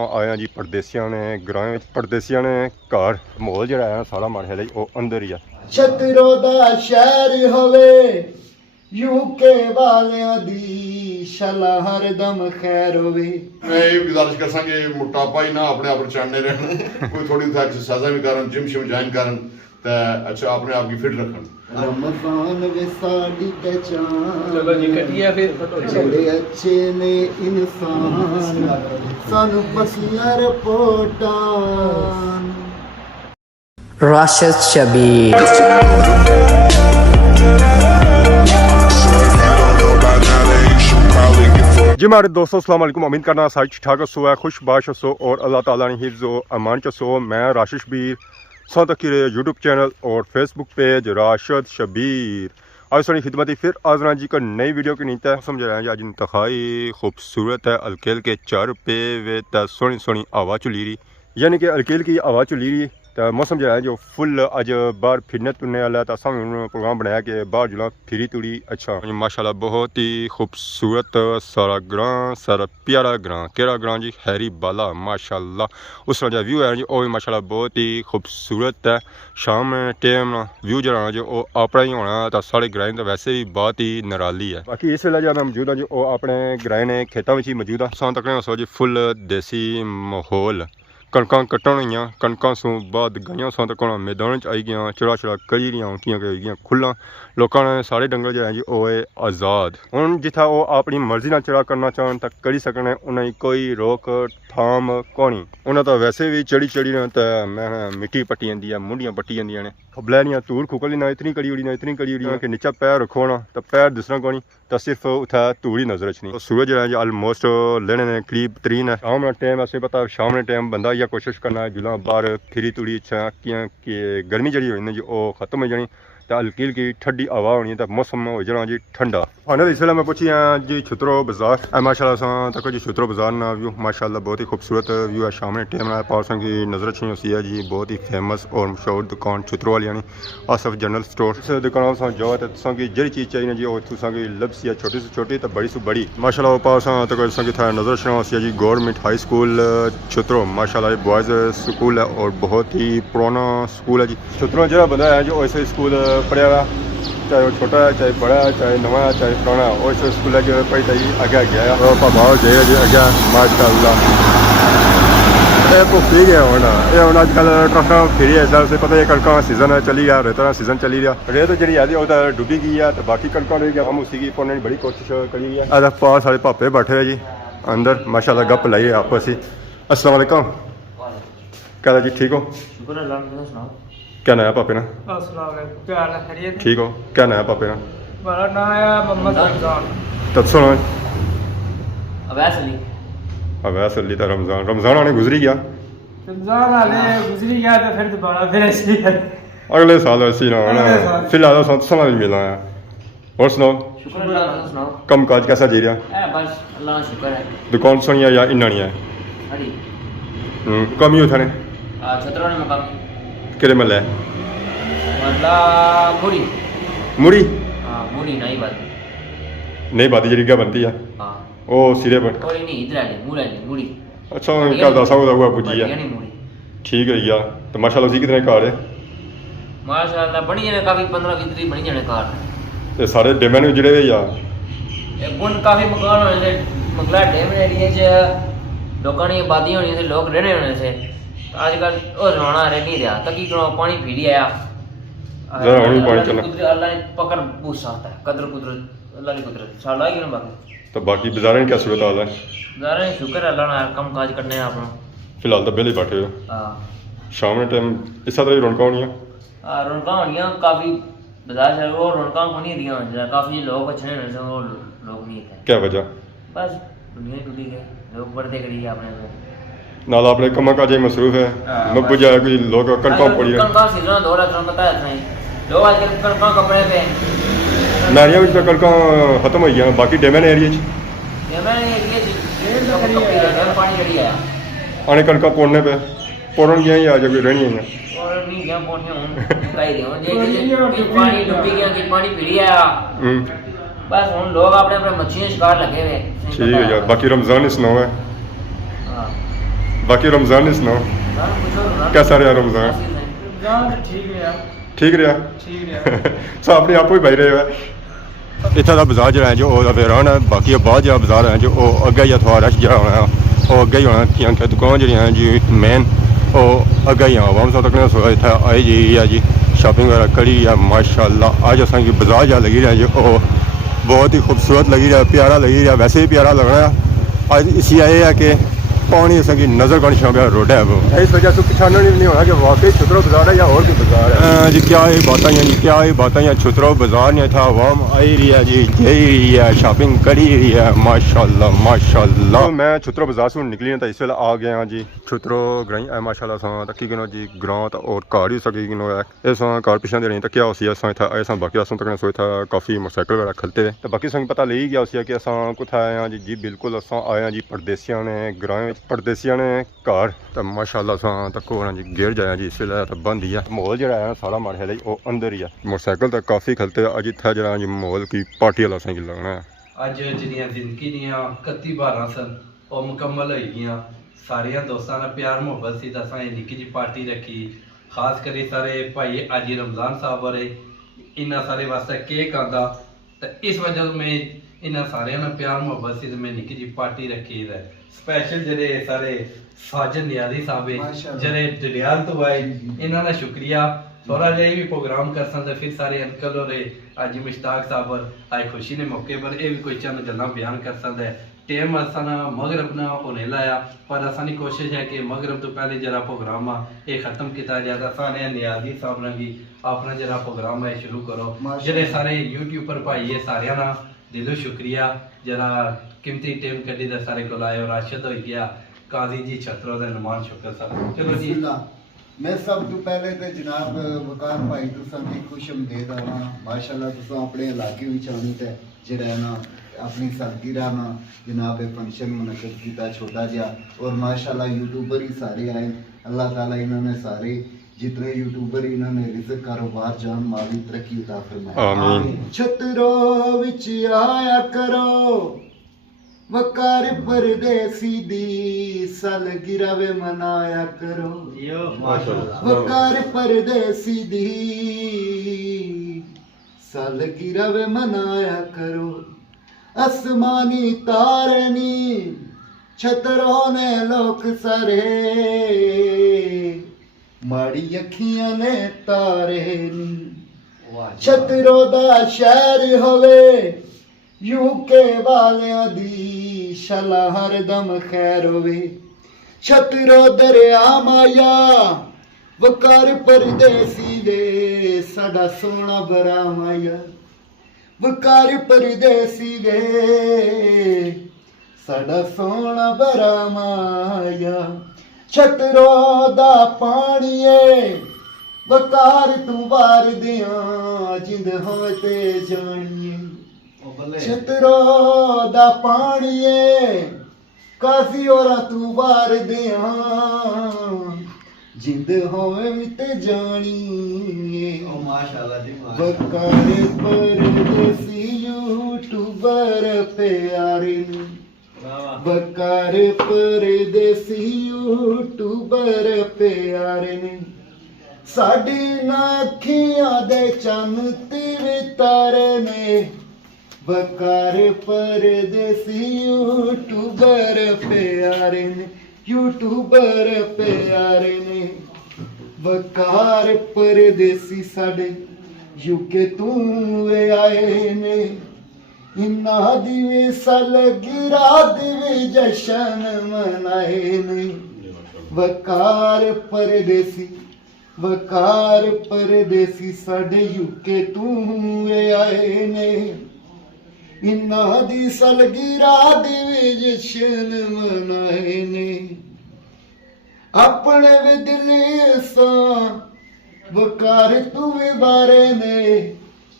ਆਇਆ ਜੀ ਪਰਦੇਸੀਆਂ ਨੇ ਗ੍ਰਾਂ ਵਿੱਚ ਪਰਦੇਸੀਆਂ ਨੇ ਘਰ ਮਾਹੌਲ ਜਿਹੜਾ ਹੈ ਸਾਰਾ ਮਾਰਿਆ ਲਈ ਉਹ ਅੰਦਰ ਹੀ ਆ ਛਤਰੋ ਦਾ ਸ਼ਹਿਰ ਹੋਵੇ ਯੂਕੇ ਵਾਲਿਆਂ ਦੀ ਸ਼ਲਾ ਹਰਦਮ ਖੈਰ ਹੋਵੇ। मैं ये गुजारिश कर सा कि मोटापा ही ना अपने आप चढ़ने रहन कोई थोड़ी सा एक्सरसाइज भी करन जिम शिम ज्वाइन करन ते अच्छा अपने आप की फिट रखन। रमजान वे साडी पहचान चलो जी कटिया फिर बड़े अच्छे ने इंसान सानू पसियां रिपोर्टां Rashid Shabir. जी हमारे दोस्तों अस्सलाम वालेकुम। उम्मीद करना सारी ठीक ठाक सो है खुश बाश सो और अल्लाह ताला ने हिफ्ज़ व अमान च सो। मैं राशिद शबीर सौ तक यूट्यूब चैनल और फेसबुक पेज राशिद शबीर आज सोनी खिदमत फिर आजरा जी का नई वीडियो की नीत है। समझ रहे हैं जी आज इंतहाई खूबसूरत है अलकेल के चार पे वे सोनी सोनी हवा चुली रही यानी कि अलकेल की हवा चुली रही तो मौसम जो है जो फुल अज बाहर फिरने तुरने वाला तो असा प्रोग्राम बनाया कि बाहर जुला फिरी तुड़ी अच्छा माशाल्लाह बहुत ही खूबसूरत सारा ग्रां सारा प्यारा ग्रां केड़ा ग्रां जी हैरी बाला माशाल्लाह उस जो व्यू है जी वो भी माशाल्लाह बहुत ही खूबसूरत है। शाम टाइम व्यू जो जो अपना ही होना तो साढ़े ग्राएं तो वैसे भी बहुत ही निराली है। बाकी इस वेले जो मैं मौजूद हाँ जी वो अपने ग्राएं ने खेतों में ही मौजूद हाँ सौ तक सो जी फुल देसी माहौल कणक कट्टन हुई कणकों सू बाद गई सौ तक मैदान आई गई चढ़ा चढ़ा करी रही उठिया गई खुला लोगों ने सारे डंगर जो है जी वो आज़ाद हूँ जिथा वो अपनी मर्जी ना चढ़ा करना चाहन तो करी सकने उन्हें कोई रोक थाम कोनी उन्हें तो वैसे भी चढ़ी चढ़ी तो मैं मिट्टी पट्टी जाती है मुंडियां पट्टी जांदियां ने खबलैनियां तूर खुकली ना इतनी कड़ी उड़ी ना इतनी कड़ी उड़ी कि नीचा पैर रखो ना तो पैर दिसना कोनी तो सिर्फ उठा धूड़ ही नजर अचनी। सूरज जो है जी ऑलमोस्ट लेने ने करीब तरीन है शाम टाइम ऐसे पता शाम टाइम बंदा या कोशिश करना जुला बाहर फिरी तुड़ी इच्छा कि गर्मी जड़ी होनी जी वो खत्म हो जानी तो हल्की हल्की ठंडी हवा होनी तो मौसम हो जाना जी ठंडा। फाइनल इस वेले मैं पूछी जी छुतरो बाजार माशाल्लाह तक जी छुतरो बाजार ना व्यू माशाल्लाह बहुत ही खूबसूरत व्यू है। शाम टाइम पास की नजर अच्छी होती है जी बहुत ही फेमस और मशहूर दुकान छुतरो वाली यानी आसफ जनरल स्टोर। इस दुकान से जाओ तो तुसा की जी चीज़ चाहिए जी तुसा की लभसी है छोटी से छोटी तो बड़ी से बड़ी माशाल्लाह पास तक नजर अच्छी होती है जी गवर्नमेंट हाई स्कूल छुतरो माशाल्लाह बॉयज़ स्कूल है और बहुत ही पुराना स्कूल है जी। छुतरो जो बंदा है जो ऐसे स्कूल पढ़िया हुआ चाहे वो छोटा है चाहे बड़ा है चाहे नवा है चाहे पुराना है और इस स्कूल जो पढ़ी था जी अगे गया भाव गए जी अगे माशाल्लाह ये भुखी गया होना ये हम अजकल ट्रक फिरी है से पता है कणकों सीजन चली गया रेत का सीजन चली रहा रेत जी है वो डुबी गई है तो बाकी कणकों रही गया हम उसी की पौने की बड़ी कोशिश करी है। अरे पास सारे पापे बैठे हुए जी अंदर माशाल्लाह गप लाइए आपस ही। अस्सलाम वालेकुम क्या जी ठीक हो क्या नाम है पापे ना ठीक हो क्या नाम है पापे ना मेरा नाम है मोहम्मद रमजान तब सुनो अवैस अली अवैस अली तो रमजान रमजान आने गुजरी गया रमजान आले गुजरी गया तो फिर दोबारा फिर ऐसे ही अगले साल ऐसे ही ना होना फिलहाल संतसना नहीं मिला है। और सुनाओ शुक्र अल्लाह का सुनाओ कम काज कैसा जी रहा है बस अल्लाह का शुक्र है दुकान सुनिया या इन्ना नहीं है अरे कम ही उठाने छतरों ने मकाम किरे मल है मतलब मुड़ी मुड़ी हाँ मुड़ी नहीं बात नहीं बात जी क्या बनती है हाँ ओ सिरे पर और नहीं इधर आ मुड़ा नहीं मुड़ी अच्छा क्या दसा हुआ पुजी है नहीं मुड़ी ठीक है यार तो माशाल्लाह जी कितने कार है माशाल्लाह बनी जाने काफी 15-20 दिन बनी जाने कार ते सारे डेमन उजड़े हुए यार एक गुण काफी मकान होने से मंगला डैम एरिया च लोगों ने आबादी होनी से लोग रहने होने से आजकल वो जमाना रह नहीं रहा तकी करो पानी फिरी आया जरा और भी पानी चला अल्लाह ने पकड़ पूछ सकता है कदर कुदरत अल्लाह की कुदरत साला ही ना बाकी तो बाकी बाजार में क्या सूरत हाल है ज़रा शुक्र है अल्लाह ने कम काज करने हैं अपना फिलहाल तो बेले बैठे हो हाँ शाम के टाइम इस तरह की रौनक होनी है रौनक होनी काफ़ी बाजार से वो रौनक होनी रही काफ़ी लोग अच्छे हैं वो लोग नहीं थे क्या वजह बस दुनिया टूटी गई लोग बढ़ते करिए अपने नाल अपने कम काजे मसरूफ है न बुझाए कोई लोग कणकों पड़ी है कणकों सीजन दो रहा पता है लोग आजकल कणकों कपड़े पे नारियां भी कणकों खत्म हो गई बाकी डेमन एरिया पानी चढ़ी आया आने कणकों पोड़ने पे पोड़न गया या जब रहनी है और नहीं गया पानी डूबी गया कि पानी फिरी आया बस हम लोग अपने अपने मच्छियां शिकार लगे हुए ठीक है यार बाकी रमजान सुनाओ है बाकी रमज़ान ने सुनाओ कैसा रहा रमज़ान? रमजान ठीक रहा ठीक रहा ठीक रहा सो अपने आप ही बच रहे हो इतना का बाजार जो है जो वीरान है बाकी बाद जो बाजार है जो अगे ही थोड़ा रश जो होना वो अगे ही होना क्योंकि दुकान जी हैं जी मेन वो अगे ही आवाम सब तक इतना आई जी है जी शॉपिंग वगैरह करी है माशाल्लाह आज असा की बाजार जहाँ लगी रहा है जो बहुत ही खूबसूरत लगी रहा है प्यारा लगी रहा है वैसे ही प्यारा लगना है आज इसी आए है कि पानी असा की नज़र बन शौक रोड है वो इस वजह से पछाना नहीं होना कि वाकई छुतरो बाजार है या और भी बाजार है जी क्या ही बातें हैं जी क्या ही बातें हैं छुतरो बाजार नहीं था आवाम आई रही है जी गई रही है शॉपिंग करी रही है माशाल्लाह माशाल्लाह मैं छुतरो बाजार से निकली तो इस वेले आ गया हाँ जी छुतरो ग्राई है माशाल्लाह सा तकी गिनो जी ग्रां और कार ही सकी गिनो है इस कार पिछले देनी तक क्या उसी असा था ऐसा बाकी असों तक सोए था काफ़ी मोटरसाइकिल वगैरह खलते तो बाकी संग पता ले गया उसी कि असा कुछ आए हैं जी बिल्कुल असा आए हैं जी परदेसिया ने ग्रां परदेसिया ने घर तो माशाल्लाह सा तक होना जी गिर जाया जी इस वे तो बंद ही है माहौल जो है सारा मारे है वो अंदर ही है मोटरसाइकिल तो काफ़ी खलते अज इतना जरा जी माहौल की पार्टी वाला असें लगना है ਅੱਜ ਜਿਹੜੀਆਂ ਜ਼ਿੰਦਗੀ ਦੀਆਂ 31 12 ਸਨ ਉਹ ਮੁਕੰਮਲ ਹੋ ਗਈਆਂ ਸਾਰਿਆਂ ਦੋਸਤਾਂ ਨਾਲ ਪਿਆਰ ਮੁਹੱਬਤ ਸੀ ਤਾਂ ਅਸਾਂ ਇਹ ਨਿੱਕੀ ਜਿਹੀ ਪਾਰਟੀ ਰੱਖੀ ਖਾਸ ਕਰੀ ਸਾਰੇ ਭਾਈ ਅੱਜ ਰਮਜ਼ਾਨ ਸਾਹਿਬ ਬਾਰੇ ਇਹਨਾਂ ਸਾਰੇ ਵਾਸਤੇ ਕੇਕ ਆਂਦਾ ਤੇ ਇਸ ਵਜ੍ਹਾ ਤੋਂ ਮੈਂ ਇਹਨਾਂ ਸਾਰਿਆਂ ਨਾਲ ਪਿਆਰ ਮੁਹੱਬਤ ਸੀ ਤੇ ਮੈਂ ਨਿੱਕੀ ਜਿਹੀ ਪਾਰਟੀ ਰੱਖੀ ਹੈ ਸਪੈਸ਼ਲ ਜਿਹੜੇ ਸਾਰੇ ਸਾਜਨ ਨਿਆਜ਼ੀ ਸਾਹਿਬ ਜਿਹੜੇ ਡੜਿਆਲ ਤੋਂ ਆਏ ਇਹਨਾਂ ਦਾ ਸ਼ੁਕਰੀਆ थोड़ा जिहा भी प्रोग्राम कर सकते फिर सारे अंकल और अज मुश्ताक साहब आज खुशी ने मौके पर यह भी कोई चंद गल्लां बयान कर सकता है टाइम असा ना मगरब ना होने लाया पर असानी कोशिश है कि मगरब तो पहले जरा प्रोग्राम ये खत्म किया जाए असाने नियाजी साहब ने भी अपना जरा प्रोग्राम है शुरू करो जेडे सारे यूट्यूब पर भाई है सारिया ना दिलों शुक्रिया जरा कीमती टाइम कड़ी दा सारे को आए और राशिद हो गया काजी जी छत्रों का नुमान शुक्र सर चलो जी मैं सब तो पहले तो जनाब वकार भाई तुसां दी खुशमदीद आवां माशाल्लाह तुसां अपने इलाके विच आनी ते जेड़ा ना अपनी सालगिरह ना जनाब फंक्शन मुनक्कद किया छोटा जिहा और माशाल्लाह यूट्यूबर ही सारे आए अल्लाह ताला इन्होंने सारे जितने यूट्यूबर इन्होंने रिज़्क कारोबार जान माली तरक्की अता फरमाए आमीन छतरो विच आया करो वकार परदेसी दी सालगिरह वे मनाया करो वकार परदेसी दी सालगिरह वे मनाया करो आसमानी तारनी छतरों ने लोक सारे माड़ी अखियां ने तारे छतरों दा शहर होवे यूके वालियां दी शला हर दम खैर होवे छतरो दरिया माया वकार परदेसी वे साडा सोना बरा माया वकार परदेसी वे साडा सोना बरा माया छतरो दा पानी वकार तू वार दियां जिंद होए ते जानिए छतरो दा पानी काफी और तू वार दिया जिंद होवे भी ते जानी वकार परदेसी यूट्यूबर प्यारे वकार परदेसी यूट्यूबर प्यारे ने साडी ना अखियां दे चन्न ते तारे ने वकार परदेसी यूट्यूबर प्यारे ने यूट्यूबर प्यारे ने वकार परदेसी साडे यूके तू आए ने इन्ना दिवे सालगिरह दिवे जशन मनाए ने वकार परदेसी साडे यूके तू आए ने इन्ना दी सालगिरह दिवे जशन मनाए ने अपने वे दिल सा वकार तू बारे ने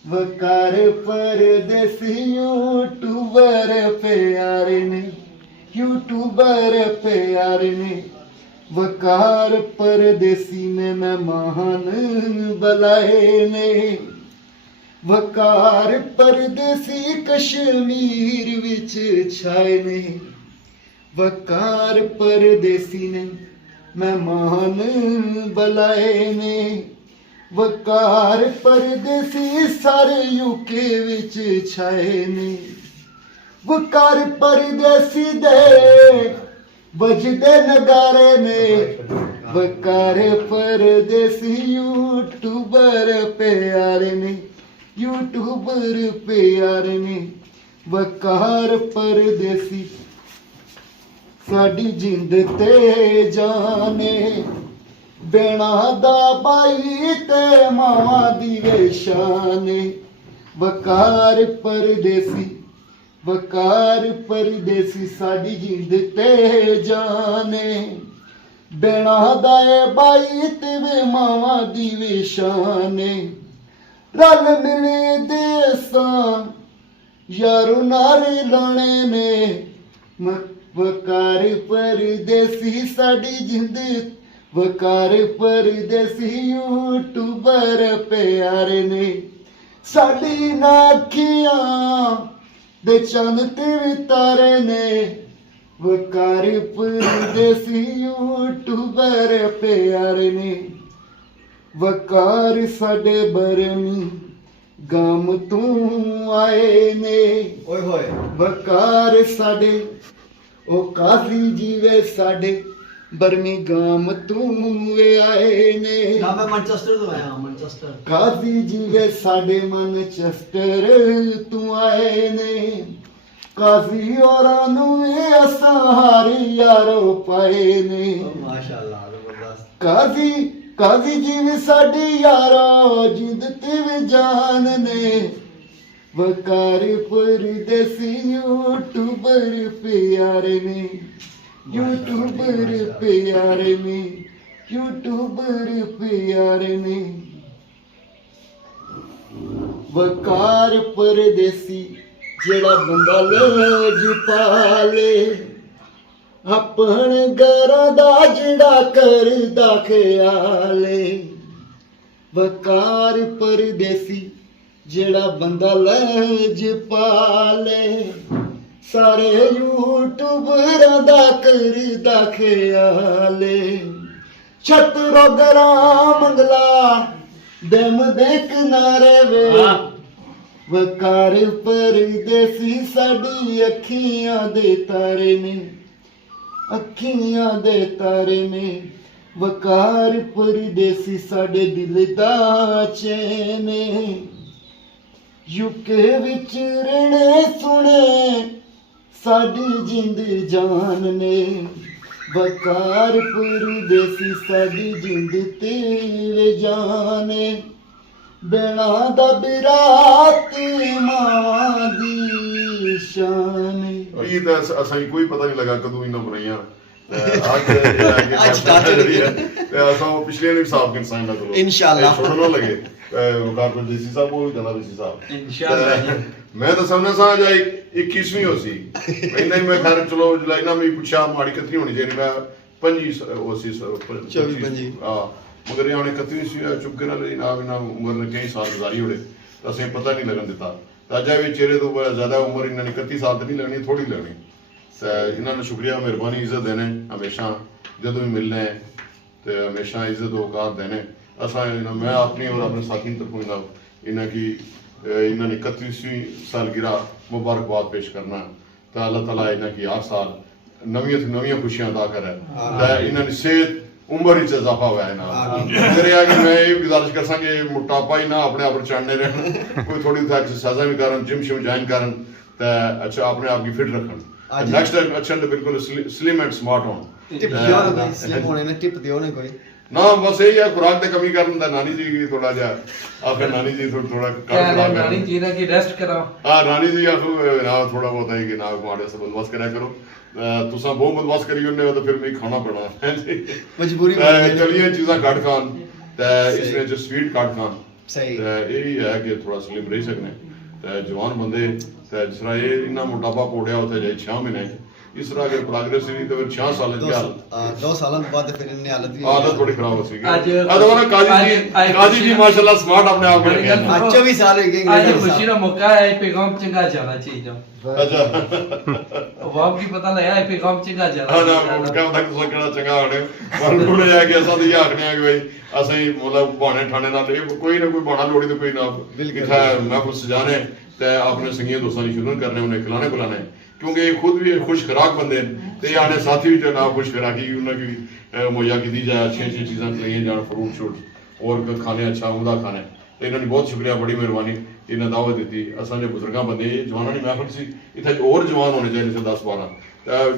वकार परदेसी यूट्यूबर प्यारे ने यूट्यूबर प्यारे ने वकार परदेसी में मेहमान बुलाए ने वकार परदेसी कश्मीर विच छाए ने ਵਕਾਰ ਪਰਦੇਸੀ ਨੇ ਮਹਿਮਾਨ ਬੁਲਾਏ ਨੇ, ਵਕਾਰ ਪਰਦੇਸੀ ਸਾਰੇ ਯੂਕੇ ਵਿੱਚ ਛਾਏ ਨੇ, ਵਕਾਰ ਪਰਦੇਸੀ ਦੇ ਵੱਜਦੇ ਨਗਾਰੇ ਨੇ, ਵਕਾਰ ਪਰਦੇਸੀ ਯੂਟਿਊਬਰ ਪਿਆਰੇ ਨੇ, ਯੂਟਿਊਬਰ ਪਿਆਰੇ ਨੇ, ਵਕਾਰ ਪਰਦੇਸੀ ਸਾਡੀ ਜਿੰਦ ਤੇ ਜਾਨੇ, ਬੇਣਾ ਦਾ ਬਾਈ ਤੇ ਮਾਵਾਂ ਦੀ ਵੇਸ਼ਾਨੇ, ਵਕਾਰ ਪਰਦੇਸੀ, ਵਕਾਰ ਪਰਦੇਸੀ ਸਾਡੀ ਜਿੰਦ ਤੇ ਜਾਨੇ, ਬੇਣਾ ਦਾ ਬਾਈ ਤੇ ਮਾਵਾਂ ਦੀ ਵੇਸ਼ਾਨੇ, ਰਲ ਮਿਲੇ ਦੇਸਾਂ ਯਾਰੋ ਨਾਰੇ ਲਾਣੇ ਨੇ, ਵਕਾਰ ਪਰਦੇਸੀ ਸਾਡੀ ਜਿੰਦ, ਵਕਾਰ ਪਰਦੇਸੀ ਯੂਟਿਊਬਰ ਪਿਆਰੇ ਨੇ, ਸਾਡੀ ਨਾਖੀਆਂ ਦੇ ਚੰਨ ਤੇ ਵੀ ਤਾਰੇ ਨੇ, ਵਕਾਰ ਪਰਦੇਸੀ ਯੂਟਿਊਬਰ ਪਿਆਰੇ ਨੇ, ਵਕਾਰ ਸਾਡੇ ਬਰਮੀ ਗਮ ਤੂੰ ਆਏ ਨੇ, ਓਏ ਹੋਏ ਵਕਾਰ ਸਾਡੇ ਉਹ ਕਾਜ਼ੀ ਜੀਵੇ ਸਾਡੇ ਬਰਮੀ ਗਾਮ ਤੂੰ ਵੇ ਆਏ ਨੇ, ਨਾ ਮੈਂ ਮੈਨਚੈਸਟਰ ਤੋਂ ਆਇਆ, ਮੈਨਚੈਸਟਰ ਕਾਜ਼ੀ ਜੀਵੇ ਸਾਡੇ ਮੈਨਚੈਸਟਰ ਤੂੰ ਆਏ ਨੇ, ਕਾਜ਼ੀ ਔਰਾਂ ਨੂੰ ਵੀ ਅਸਾਂ ਹਾਰੀ ਯਾਰੋ ਪਾਏ ਨੇ, ਮਾਸ਼ਾਅੱਲਾ ਜ਼ਬਰਦਸਤ। ਕਾਜ਼ੀ ਜੀਵੇ ਸਾਡੇ ਯਾਰੋ ਜਿੰਦ ਤੇ ਵੀ ਜਾਨ ਨੇ, ਵਕਾਰ ਪਰਦੇਸੀ ਯੂਟਿਊਬਰ ਪਿਆਰੇ ਨੇ, ਯੂਟਿਊਬਰ ਪਿਆਰੇ ਨੇ, ਯੂਟਿਊਬਰ ਪਿਆਰੇ ਨੇ, ਵਕਾਰ ਪਰਦੇਸੀ ਜਿਹੜਾ ਬੰਦਾ ਲਜ ਪਾਲੇ, ਆਪਣੇ ਘਰਾਂ ਦਾ ਜਿਹੜਾ ਕਰਦਾ ਖਿਆਲੇ, ਵਕਾਰ ਪਰਦੇਸੀ ਜਿਹੜਾ ਬੰਦਾ ਲਜ ਪਾਲੇ, ਸਾਰੇ ਯੂਟਿਊਬਰਾਂ ਦਾ ਕਰਦਾ ਖਿਆਲੇ, ਛੱਤ ਰੋਗਰਾ ਮੰਗਲਾ ਦਮ ਦੇ ਕਿਨਾਰੇ ਵੇ, ਵਕਾਰ ਪਰਦੇਸੀ ਸਾਡੀ ਅੱਖੀਆਂ ਦੇ ਤਾਰੇ ਨੇ, ਅੱਖੀਆਂ ਦੇ ਤਾਰੇ ਨੇ, ਵਕਾਰ ਪਰਦੇਸੀ ਸਾਡੇ ਦਿਲ ਦਾ ਚੈਨ ਨੇ, ਯੂਕੇ ਵਿੱਚ ਰਹਿਣੇ ਸੁਣੇ ਸਾਡੀ ਜਿੰਦ ਜਾਨ ਨੇ, ਵਕਾਰ ਪਰਦੇਸੀ ਸਾਡੀ ਜਿੰਦ ਤੇ ਜਾਨੇ, ਬੇਣਾ ਦਾ ਬਿਰਾਤ ਮਾਂ ਦੀ ਸ਼ਾਨ। ਇਹ ਤਾਂ ਅਸਾਂ ਕੋਈ ਪਤਾ ਨਹੀਂ ਲੱਗਾ ਕਦੋਂ ਇਹਨਾਂ ਬਣਾਈਆਂ ਅੱਜ ਜਿਹੜੀ ਹੈ ਤੇ ਅਸਾਂ ਪਿਛਲੇ ਨੇ ਸਾਫ ਕਿਨਸਾਨ ਨਾ ਕਰੋ इंशाल्लाह ਛੋੜਨਾ ਲੱਗੇ ਵਕਾਰ ਪਰਦੇਸੀ ਸਾਹਿਬ ਉਹ ਜਨਾਬ ਦੇਸੀ ਸਾਹਿਬ इंशाल्लाह ਮੈਂ ਤਾਂ ਸਮਝਦਾ ਸਾਂ ਜਾਂ 21ਵੀਂ ਹੋ ਸੀ ਇੰਨਾ ਹੀ ਮੈਂ ਖੈਰ ਚਲੋ ਲਾਈਨਾਂ ਵੀ ਪੁੱਛਿਆ ਮਾੜੀ ਕਿਤਨੀ ਹੋਣੀ ਚਾਹੀਦੀ ਮੈਂ 25 ਉਹ ਸੀ 24 ਹਾਂ ਮਗਰ ਇਹ ਉਹਨੇ 31ਵੀਂ ਸੀ ਚੁੱਪ ਕੇ ਨਾਲ ਇਹਨਾਂ ਉਮਰ ਨੇ ਕਈ ਸਾਲ ਗੁਜ਼ਾਰੀ ਹੋੜੇ ਤਾਂ ਅਸੀਂ ਪਤਾ ਨਹੀਂ ਲੱਗਣ ਦਿੱਤਾ ਤਾਜਾ ਵੀ ਚਿਹਰੇ ਤੋਂ ਜ਼ਿਆਦਾ ਉਮਰ ਇਹਨਾਂ ਨੇ 31 ਸਾਲ ਤੇ ਨਹੀਂ ਲੱਗਣੀ ਥੋੜੀ ਲੱਗਣੀ ਇਹਨਾਂ ਨੂੰ ਸ਼ੁਕਰੀਆ ਮਿਹਰਬਾਨੀ ਇੱਜ਼ਤ ਦੇਣੇ ਹਮੇਸ਼ਾ ਜਦੋਂ ਵੀ ਮਿਲਨੇ ਤੇ ਹਮੇਸ਼ਾ ਇੱਜ਼ਤ ਔਕਾਤ ਦੇਣੇ ਅਸਾਂ ਮੈਂ ਆਪਣੀ ਔਰ ਆਪਣੇ ਸਾਥੀਆਂ ਤਰਫੋਂ ਇਹਨਾਂ की ਇਹਨਾਂ ਨੇ 31ਵੀਂ ਸਾਲगिरह ਮੁਬਾਰਕਬਾਦ ਪੇਸ਼ ਕਰਨਾ ਤਾਂ ਅੱਲਾਹ ਤਾਲਾ ਇਹਨਾਂ की ਹਰ ਸਾਲ ਨਵੀਆਂ ਖੁਸ਼ੀਆਂ ਅਤਾ ਕਰੇ ਤਾਂ ਇਹਨਾਂ ਦੀ ਸਿਹਤ ਉਮਰ ਵਿੱਚ ਇਜ਼ਾਫਾ ਹੋਇਆ ਨਾ ਮੇਰੇ ਆ ਕਿ ਮੈਂ ਇਹ ਗੁਜ਼ਾਰਿਸ਼ ਕਰ ਸਾਂ ਕਿ ਮੋਟਾਪਾ ਹੀ ਨਾ ਆਪਣੇ ਆਪ ਚੜਨੇ ਰਹਿਣ ਕੋਈ ਥੋੜੀ ਜਿਹੀ ਐਕਸਰਸਾਈਜ਼ਾਂ ਵੀ ਕਰਨ ਜਿਮ ਸ਼ਿਮ ਜੁਆਇਨ ਕਰਨ ਤਾਂ ਅੱਛਾ ਆਪਣੇ ਆਪ की ਫਿਟ ਰੱਖਣ नेक्स्ट टाइम अच्छा बिल्कुल स्लिम एंड स्मार्ट हो टिप दियो ना स्लिम होने ने टिप दियो ना कोई ना बस यही है खुराक दे कमी करन दा नानी जी की थोड़ा जा आपके नानी जी थोड़ा क्या नानी जी ने की रेस्ट कराओ हां नानी जी आखो ना थोड़ा बहुत है कि ना माड़े से बदमाश करा करो तुसा बहुत बदमाश करी होने तो फिर मैं खाना पड़ा मजबूरी चलिए चीज़ां काट खान ते इसमें जो स्वीट काट खान सही यही है कि थोड़ा स्लिम रह सकने ते जवान बंदे ਤੇ ਜਿਸ ਤਰ੍ਹਾਂ ਇਹ ਇੰਨਾ ਮੋਟਾਪਾ ਪੋੜਿਆ ਉੱਥੇ ਜੇ 6 ਮਹੀਨੇ ਇਸ ਤਰ੍ਹਾਂ ਅਗਰ ਪ੍ਰੋਗਰੈਸਿਵਲੀ ਤਾਂ ਫਿਰ 6 ਸਾਲ ਦੇ ਹਾਲ 2 ਸਾਲਾਂ ਤੋਂ ਬਾਅਦ ਫਿਰ ਇਹਨੇ ਹਾਲਤ ਵੀ ਆਦਤ ਬੜੀ ਖਰਾਬ ਹੋ ਸੀਗੀ ਅੱਜ- ਅਦਵਾਨਾ ਕਾਜੀ ਜੀ ਮਾਸ਼ਾਅੱਲਾ ਸਮਾਰਟ ਆਪਣੇ ਆਪ ਬਣ ਗਏ ਅੱਜ 24 ਸਾਲ ਹੋ ਗਏ ਅੱਜ ਖੁਸ਼ੀ ਦਾ ਮੌਕਾ ਹੈ ਪੈਗਾਮ ਚੰਗਾ ਜਾਣਾ ਚਾਹੀਦਾ ਅੱਛਾ ਵਾਪ ਕੀ ਪਤਾ ਲੱਗਾ ਇਹ ਪੈਗਾਮ ਚੰਗਾ ਜਾਣਾ ਹਾਂ ਨਾ ਮੁੰਡਾ ਤੱਕ ਸੋਚਣਾ ਚੰਗਾ ਹੋਣੇ ਪਰ ਮੁੰਡੇ ਜਾ ਕੇ ਅਸਾਂ ਦੀ ਆਖਣੇ ਆ ਕਿ ਬਈ ਅਸੀਂ ਮਤਲਬ ਬਾਣੇ ਠਾਣੇ ਨਾਲ ਇਹ ਕੋਈ ਨਾ ਕੋਈ ਬਾਣਾ ਲੋੜੀ ਤੇ ਕੋਈ ਨਾ ਕਿਥਾ ਮਹਿਫਲ ਸਜਾਣੇ ਤੇ ਆਪਣੇ ਸੰਗੀਆਂ ਦੋਸਤਾਂ ਦੀ ਸ਼ੁਰੂ ਕਰਨੇ ਉਹਨੇ ਖਿਲਾਣੇ ਬੁਲਾਣੇ ਕਿਉਂਕਿ ਇਹ ਖੁਦ ਵੀ ਖੁਸ਼ ਖੁਰਾਕ ਬੰਦੇ ਨੇ ਤੇ ਆਣੇ ਸਾਥੀ ਵੀ ਜੋ ਨਾ ਖੁਸ਼ ਖੁਰਾਕੀ ਉਹਨਾਂ ਕੀ ਮੁਹੱਈਆ ਕੀਤੀ ਜਾਏ ਅੱਛੀਆਂ ਚੀਜ਼ਾਂ ਖਿਲਾਈਆਂ ਜਾਣ ਫਰੂਟ ਸ਼ੂਟ ਔਰ ਖਾਣੇ ਅੱਛਾ ਉਮਦਾ ਖਾਣੇ ਤੇ ਇਹਨਾਂ ਦੀ ਬਹੁਤ ਸ਼ੁਕਰੀਆ ਬੜੀ ਮਿਹਰਬਾਨੀ ਇਹਨਾਂ ਦਾਵਤ ਦਿੱਤੀ ਅਸਾਂ ਦੇ ਬਜ਼ੁਰਗਾਂ ਬੰਦੇ ਜਵਾਨਾਂ ਦੀ ਮਹਿਫਲ ਸੀ ਇੱਥੇ ਹੋਰ ਜਵਾਨ ਹੋਣੇ ਚਾਹੀਦੇ ਸੀ 10 12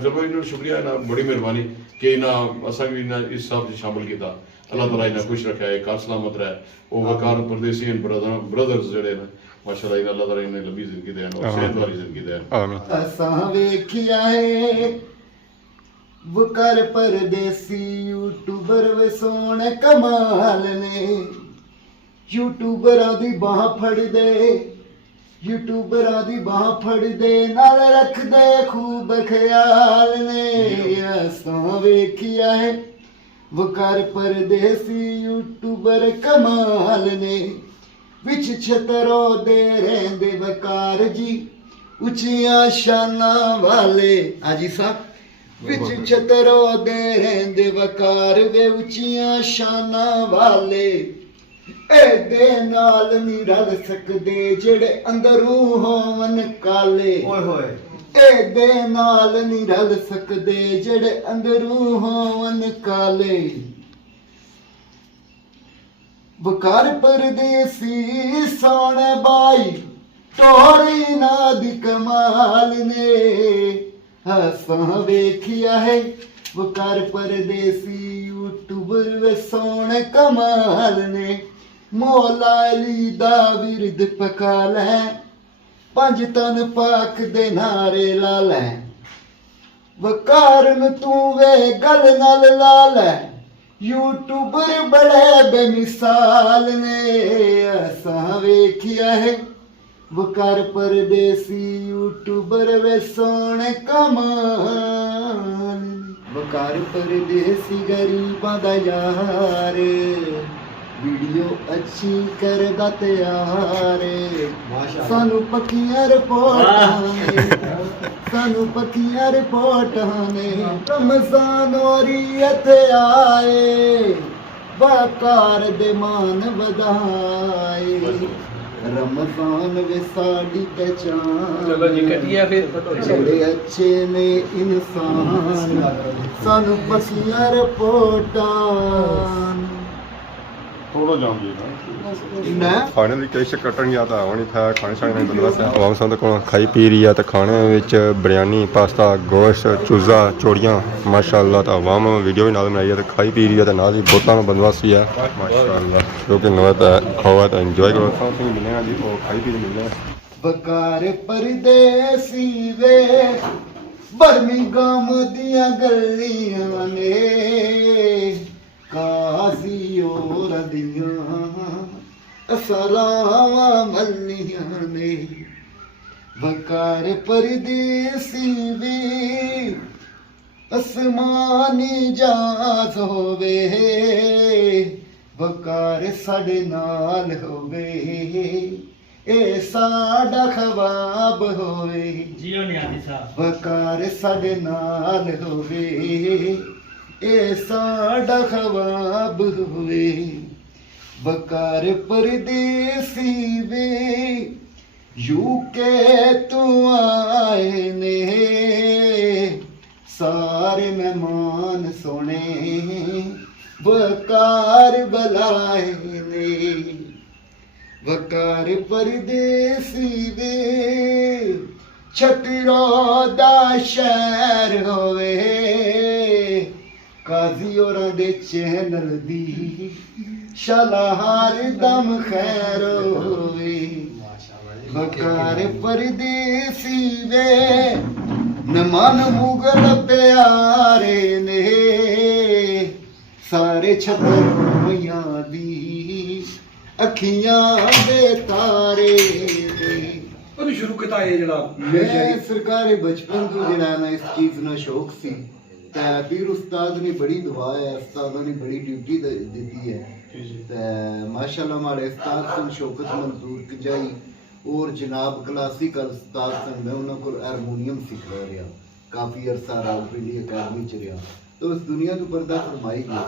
ਚਲੋ ਇਹਨਾਂ ਨੂੰ ਸ਼ੁਕਰੀਆ ਇਹਨਾਂ ਬੜੀ ਮਿਹਰਬਾਨੀ ਕਿ ਇਹਨਾਂ ਅਸਾਂ ਵੀ ਇਹਨਾਂ ਇਸ ਸਭ 'ਚ ਸ਼ਾਮਲ ਕੀਤਾ ਅੱਲਾਹ ਤਾਲਾ ਇਹਨਾਂ ਖੁਸ਼ ਰੱਖਿਆ ਹੈ ਕਾਰ ਸਲਾਮਤ ਰਹੇ ਉਹ ਵਕਾਰ ਪਰਦੇਸੀ ਬ੍ਰਦਰਸ ਜਿਹੜੇ ਨੇ ਮਾਸ਼ਾਅੱਲਾ ਇਹਨਾਂ ਅੱਲਾਹ ਤਾਲਾ ਇਹਨਾਂ ਲੰਬੀ ਜ਼ਿੰਦਗੀ ਦੇਣ ਔਰ ਸਿਹਤ ਵਾਲੀ ਜ਼ਿੰਦਗੀ ਦੇਣ ਆਮੀਨ ਅਸਾਂ ਵੇਖਿਆ ਏ ਵਕਾਰ ਪਰਦੇਸੀ ਯੂਟਿਊਬਰ ਵੇ ਸੋਹਣੇ ਕਮਾਲ ਨੇ ਯੂਟਿਊਬਰਾਂ ਦੀ ਬਾਹ ਫੜਦੇ ਯੂਟਿਊਬਰਾਂ ਦੀ ਬਾਹ ਫੜਦੇ ਨਾਲ ਰੱਖਦੇ ਖੂਬ ਖਿਆਲ ਨੇ ਅਸਾਂ ਵੇਖਿਆ ਏ ਵਕਾਰ ਪਰਦੇਸੀ ਯੂਟਿਊਬਰ ਕਮਾਲ ਨੇ ਵਿੱਚ ਛਤਰੋ ਦੇ ਰਹਿੰਦੇ ਵਕਾਰ ਜੀ ਉੱਚੀਆਂ ਸ਼ਾਨਾਂ ਵਾਲੇ ਆਜੀ ਸਾਹਿਬ ਵਿੱਚ ਛਤਰੋ ਦੇ ਰਹਿੰਦੇ ਵਕਾਰ ਵੇ ਉੱਚੀਆਂ ਸ਼ਾਨਾਂ ਵਾਲੇ ਇਹਦੇ ਨਾਲ ਨਹੀਂ ਰਲ ਸਕਦੇ ਜਿਹੜੇ ਅੰਦਰੋਂ ਹੋਵਨ ਕਾਲੇ ਓਏ ਹੋਏ ਇਹਦੇ ਨਾਲ ਨਹੀਂ ਰਲ ਸਕਦੇ ਜਿਹੜੇ ਅੰਦਰੋਂ ਹੋਵਨ ਕਾਲੇ ਵਕਾਰ ਪਰਦੇਸੀ ਸੋਹਣੇ ਬਾਈ ਟੋਰੀ ਨਾ ਦੀ ਕਮਾਲ ਨੇ ਹਸਾਂ ਵੇਖਿਆ ਹੈ ਵਕਾਰ ਪਰਦੇਸੀ ਯੂਟਿਊਬਰ ਵੇ ਸੋਹਣੇ ਕਮਾਲ ਨੇ ਮੌਲਾ ਅਲੀ ਦਾ ਵਿਰਦ ਪਕਾ ਲੈ 5 ਤਨ ਪਾਕ ਦੇ ਨਾਰੇ ਲਾ ਲੈ ਵਕਾਰ ਨੂੰ ਤੂੰ ਵੇ ਗੱਲ ਨਾਲ ਲਾ ਲੈ ਯੂਟਿਊਬਰ ਬੜੇ ਬੇਮਿਸਾਲ ਨੇ ਅਸਾਂ ਵੇਖਿਆ ਹੈ ਵਕਾਰ ਪਰਦੇਸੀ ਯੂਟਿਊਬਰ ਵੇ ਸੋਹਣੇ ਕਮਾਲ ਵਕਾਰ ਪਰਦੇਸੀ ਗਰੀਬਾਂ ਦਾ ਯਾਰ ਵੀਡੀਓ ਅੱਛੀ ਕਰਦਾ ਤਿਆਰ ਸਾਨੂੰ ਪੱਕੀਆਂ ਰਿਪੋਰਟਾਂ ਨੇ ਰਮਜ਼ਾਨ ਔਰੀਅਤ ਆਏ ਵਕਾਰ ਦੇ ਮਾਨ ਵਧਾਏ ਰਮਜ਼ਾਨ ਵੇ ਸਾਡੀ ਪਹਿਚਾਨ ਚਲੋ ਜੀ ਕੱਟਿਆ ਫਿਰ ਜਿਹੜੇ ਅੱਛੇ ਨੇ ਇਨਸਾਨ ਸਾਨੂੰ ਪੱਕੀਆਂ ਰਿਪੋਰਟਾਂ ਥੋੜਾ ਜਾਮ ਜੀ ਨਾ ਖਾਣੇ ਦੀ ਕਈ ਕਟਣ ਜਾਂ ਤਾਂ ਆਉਣੀ ਥਾ ਖਾਣੇ ਸਾਣੇ ਨਹੀਂ ਬੰਦਾ ਆਵਾਮ ਸੰਦ ਕੋਲ ਖਾਈ ਪੀ ਰਹੀ ਆ ਤੇ ਖਾਣੇ ਵਿੱਚ ਬਿਰਿਆਨੀ ਪਾਸਤਾ ਗੋਸ਼ਤ ਚੂਜ਼ਾ ਚੋੜੀਆਂ ਮਾਸ਼ਾਅੱਲਾ ਤਾਂ ਆਵਾਮ ਵੀਡੀਓ ਵੀ ਨਾਲ ਬਣਾਈ ਆ ਤੇ ਖਾਈ ਪੀ ਰਹੀ ਆ ਤੇ ਨਾਲ ਹੀ ਬੋਤਾਂ ਦਾ ਬੰਦੋਬਸਤ ਵੀ ਆ ਮਾਸ਼ਾਅੱਲਾ ਜੋ ਕਿ ਨਵਾਂ ਤਾਂ ਖਾਵਾ ਤਾਂ ਇੰਜੋਏ ਕਰੋ ਸਾਥੀ ਮਿਲਣਾ ਜੀ ਉਹ ਖਾਈ ਪੀ ਮਿਲਣਾ ਵਕਾਰ ਪਰਦੇਸੀ ਵੇ ਬਰਮਿੰਗਮ ਦੀਆਂ ਗਲੀਆਂ ਨੇ ਕਾਜ਼ੀ ਔਰ ਦੀਆਂ ਅਸਰਾਂ ਮੱਲੀਆਂ ਨੇ ਵਕਾਰ ਪਰਦੇਸੀ ਵੇ ਅਸਮਾਨੀ ਜਾਜ਼ ਹੋਵੇ ਵਕਾਰ ਸਾਡੇ ਨਾਲ ਹੋਵੇ ਇਹ ਸਾਡਾ ਖਵਾਬ ਹੋਵੇ ਜਿਉ ਨਿਆਦੀ ਸਾਹਿਬ ਵਕਾਰ ਸਾਡੇ ਨਾਲ ਹੋਵੇ ਇਹ ਸਾਡਾ ਖਵਾਬ ਹੋਵੇ ਵਕਾਰ ਪਰਦੇਸੀ ਵੇ ਯੂਕੇ ਤੂੰ ਆਏ ਨੇ ਸਾਰੇ ਮਹਿਮਾਨ ਸੋਹਣੇ ਵਕਾਰ ਬੁਲਾਏ ਨੇ ਵਕਾਰ ਪਰਦੇਸੀ ਵੇ ਛਤਰੋ ਦਾ ਸ਼ਹਿਰ ਹੋਵੇ ਕਾਜ਼ੀ ਔਰਾਂ ਦੇ ਚੈਨਲ ਦੀ ਸ਼ਲਾਹਰ ਦਮ ਖੈਰ ਹੋਵੇ ਵਕਾਰ ਪਰਦੇਸੀ ਵੇ ਨਮਨ ਮੁਗਲ ਪਿਆਰੇ ਨੇ ਸਾਰੇ ਛਤਰ ਹੋਈਆਂ ਦੀ ਅੱਖੀਆਂ ਦੇ ਤਾਰੇ ਨੇ ਕਦੋਂ ਸ਼ੁਰੂ ਕੀਤਾ ਇਹ ਜਿਹੜਾ ਮੈਂ ਸਰਕਾਰੇ ਬਚਪਨ ਤੋਂ ਜਿਹੜਾ ਨਾ ਇਸ ਚੀਜ਼ ਨਾਲ ਸ਼ੌਕ ਸੀ ਤੇ ਫਿਰ ਉਸਤਾਦ ਨੇ ਬੜੀ ਦੁਆ ਹੈ, ਉਸਤਾਦਾਂ ਨੇ ਬੜੀ ਡਿਊਟੀ ਦਿੱਤੀ ਹੈ ਤੇ ਮਾਸ਼ਾਅੱਲਾ हमारे उस्ताद सन शौकत मंसूर कजाई और जनाब क्लासिकल उस्ताद सन मैं उन्होंने को हारमोनियम सिखा रहा काफ़ी अरसा रावलपिंडी अकेडमी च रहा तो उस दुनिया तो पर्दा फरमाई गया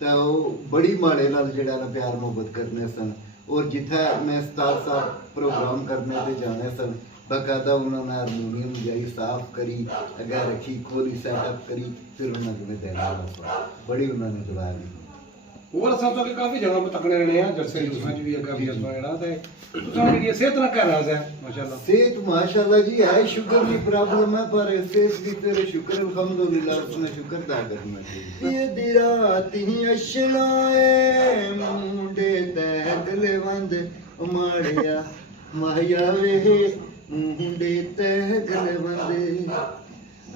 तो बड़ी माड़े नाल जेड़ा ना प्यार मोहब्बत करने सन और जिथे मैं उस्ताद साहब प्रोग्राम करने पे जाने सन बाकायदा उन्होंने हारमोनियम जाई साफ करी अगर रखी खोली सेटअप करी फिर उन्होंने देना बड़ी उन्होंने दुआया ਹੋਰ ਅਸਾਂ ਤਾਂ ਕਾਫੀ ਜਗ੍ਹਾ ਤੇ ਤੱਕਣੇ ਰਹਿਣੇ ਆ ਜਰਸੇ ਜੁਸਾਂ ਚ ਵੀ ਅੱਗਾ ਵੀ ਅਸਾਂ ਜਿਹੜਾ ਤੇ ਤੁਸੀਂ ਜਿਹੜੀ ਸਿਹਤ ਨਾਲ ਕਹਿ ਰਾਜ਼ ਹੈ ਮਾਸ਼ਾਅੱਲਾ सेहत माशाल्लाह जी है शुगर की प्रॉब्लम है पर सेहत की तेरे शुक्र अल्हम्दुलिल्लाह उसने शुक्र अदा करना चाहिए ये दिरात ही अशनाए मुंडे ते गले वंद माड़िया माया वे मुंडे ते गले वंद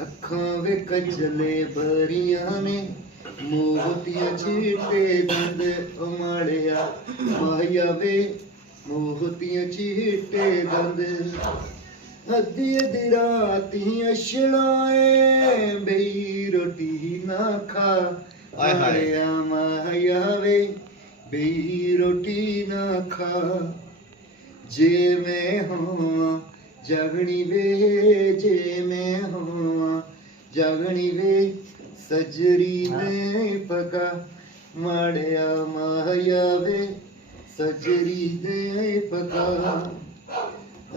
अखां वे कजले भरियां ने मोहतिया चीटे दंद माड़िया माया वे मोहतिया चीटे दंद अद्धी अद्धी रात ही अशनाए बेई रोटी ना खा माड़िया माया वे बेई रोटी ना खा जे मैं होवां जागनी वे जे मैं होवां जागनी वे सजरी ने पका माड़िया माया वे सजरी ने पका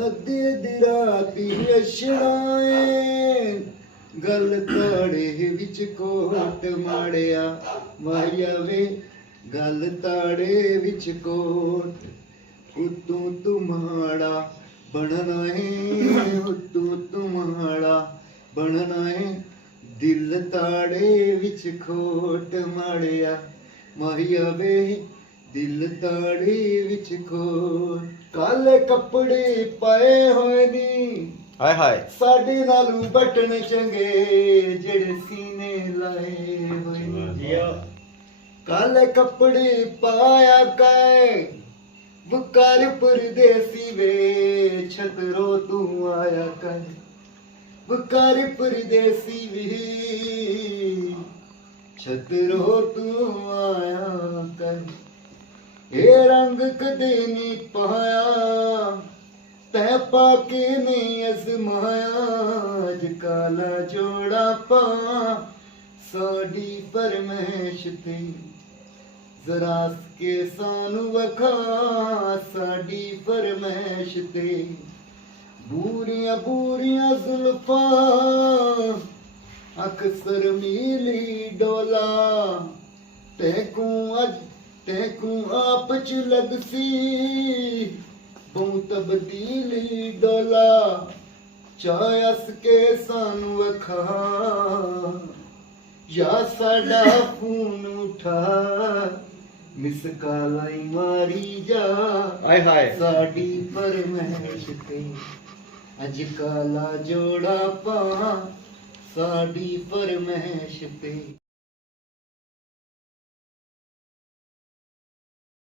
अद्धी अद्धी राती अशनाए गल ताड़े विच कोट माड़िया माया वे गल ताड़े विच कोट उतू तुम्हारा बनना है उतू तुम्हारा बनना है दिल ताड़े विच खोट माड़िया माहिया वे दिल ताड़े विच खोट काले कपड़े पाए होए नी हाय हाय साडे नालू बटन चंगे जेड़े सीने लाए होए नी काले कपड़े पाया काए बुकार परदेसी वे छतरो तू आया कर बुकार परदेसी वे छतरो तू आया कर ए रंग कदे नहीं पाया तै पाके नहीं अजमाया अज काला जोड़ा पा साड़ी फरमैश ते जरा के सानू वखा साड़ी फरमैश ते बूरियां बूरियां जुल्फा अक्सर मीली डोला तैकू अज तैकू आप च लगसी बहु तब्दीली डोला चायस के सानू वखा या साडा खून उठा मिस कालाई मारी जा हाय हाय साडी फरमैश ते अज काला जोड़ा पा साडी फरमैश ते